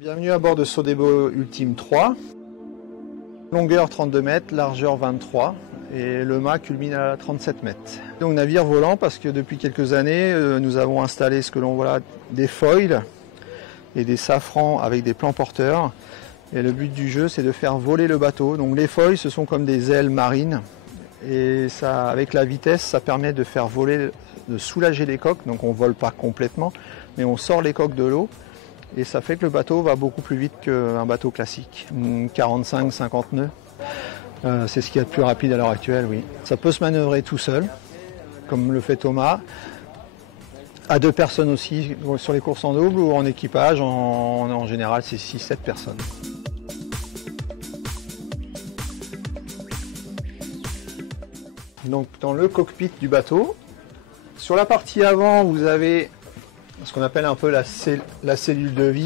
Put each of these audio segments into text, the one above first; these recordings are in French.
Bienvenue à bord de Sodebo Ultime 3. Longueur 32 mètres, largeur 23 et le mât culmine à 37 mètres. Donc navire volant parce que depuis quelques années nous avons installé ce que l'on voit là, des foils et des safrans avec des plans porteurs. Et le but du jeu c'est de faire voler le bateau. Donc les foils ce sont comme des ailes marines et ça, avec la vitesse ça permet de faire voler, de soulager les coques. Donc on ne vole pas complètement mais on sort les coques de l'eau. Et ça fait que le bateau va beaucoup plus vite qu'un bateau classique, 45-50 nœuds. C'est ce qu'il y a de plus rapide à l'heure actuelle, oui. Ça peut se manœuvrer tout seul, comme le fait Thomas. À 2 personnes aussi sur les courses en double ou en équipage, en général c'est 6-7 personnes. Donc dans le cockpit du bateau, sur la partie avant vous avez ce qu'on appelle un peu la cellule de vie,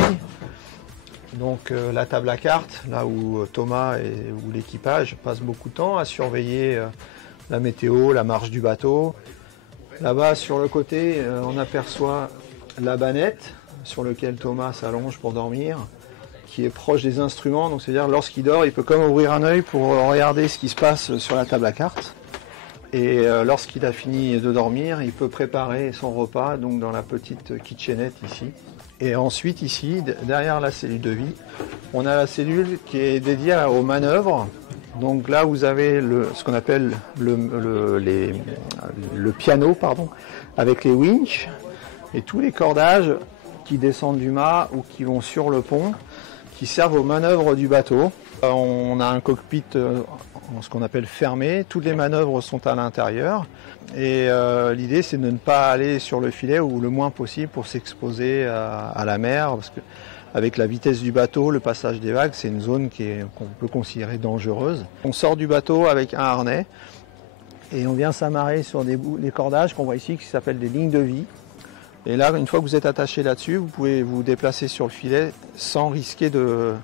donc la table à cartes, là où Thomas ou l'équipage passe beaucoup de temps à surveiller la météo, la marche du bateau. Là-bas sur le côté, on aperçoit la bannette sur laquelle Thomas s'allonge pour dormir, qui est proche des instruments, donc c'est-à-dire lorsqu'il dort, il peut comme ouvrir un œil pour regarder ce qui se passe sur la table à cartes. Et lorsqu'il a fini de dormir, il peut préparer son repas donc dans la petite kitchenette ici. Et ensuite ici, derrière la cellule de vie, on a la cellule qui est dédiée aux manœuvres. Donc là vous avez ce qu'on appelle le piano, avec les winches et tous les cordages qui descendent du mât ou qui vont sur le pont, qui servent aux manœuvres du bateau. On a un cockpit ce qu'on appelle fermé, toutes les manœuvres sont à l'intérieur et l'idée c'est de ne pas aller sur le filet ou le moins possible pour s'exposer à la mer parce que avec la vitesse du bateau, le passage des vagues, c'est une zone qu'on peut considérer dangereuse. On sort du bateau avec un harnais et on vient s'amarrer sur des cordages qu'on voit ici qui s'appellent des lignes de vie. Et là, une fois que vous êtes attaché là-dessus, vous pouvez vous déplacer sur le filet sans risquer de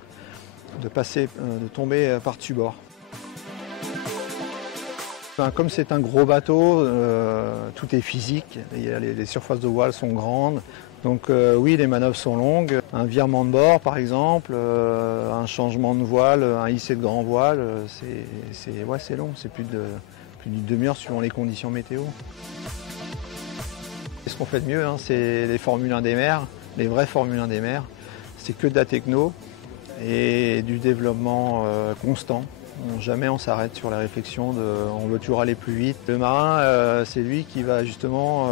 tomber par-dessus bord. Comme c'est un gros bateau, tout est physique, les surfaces de voile sont grandes, donc oui les manœuvres sont longues. Un virement de bord par exemple, un changement de voile, un hissé de grand voile, c'est long, c'est plus d'une demi-heure suivant les conditions météo. Et ce qu'on fait de mieux, c'est les Formule 1 des mers, les vrais Formule 1 des mers, c'est que de la techno et du développement constant. Jamais on s'arrête sur la réflexion on veut toujours aller plus vite. Le marin, c'est lui qui va justement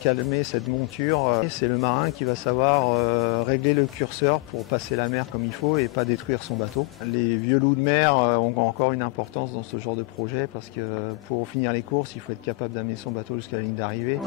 calmer cette monture. C'est le marin qui va savoir régler le curseur pour passer la mer comme il faut et pas détruire son bateau. Les vieux loups de mer ont encore une importance dans ce genre de projet parce que pour finir les courses, il faut être capable d'amener son bateau jusqu'à la ligne d'arrivée.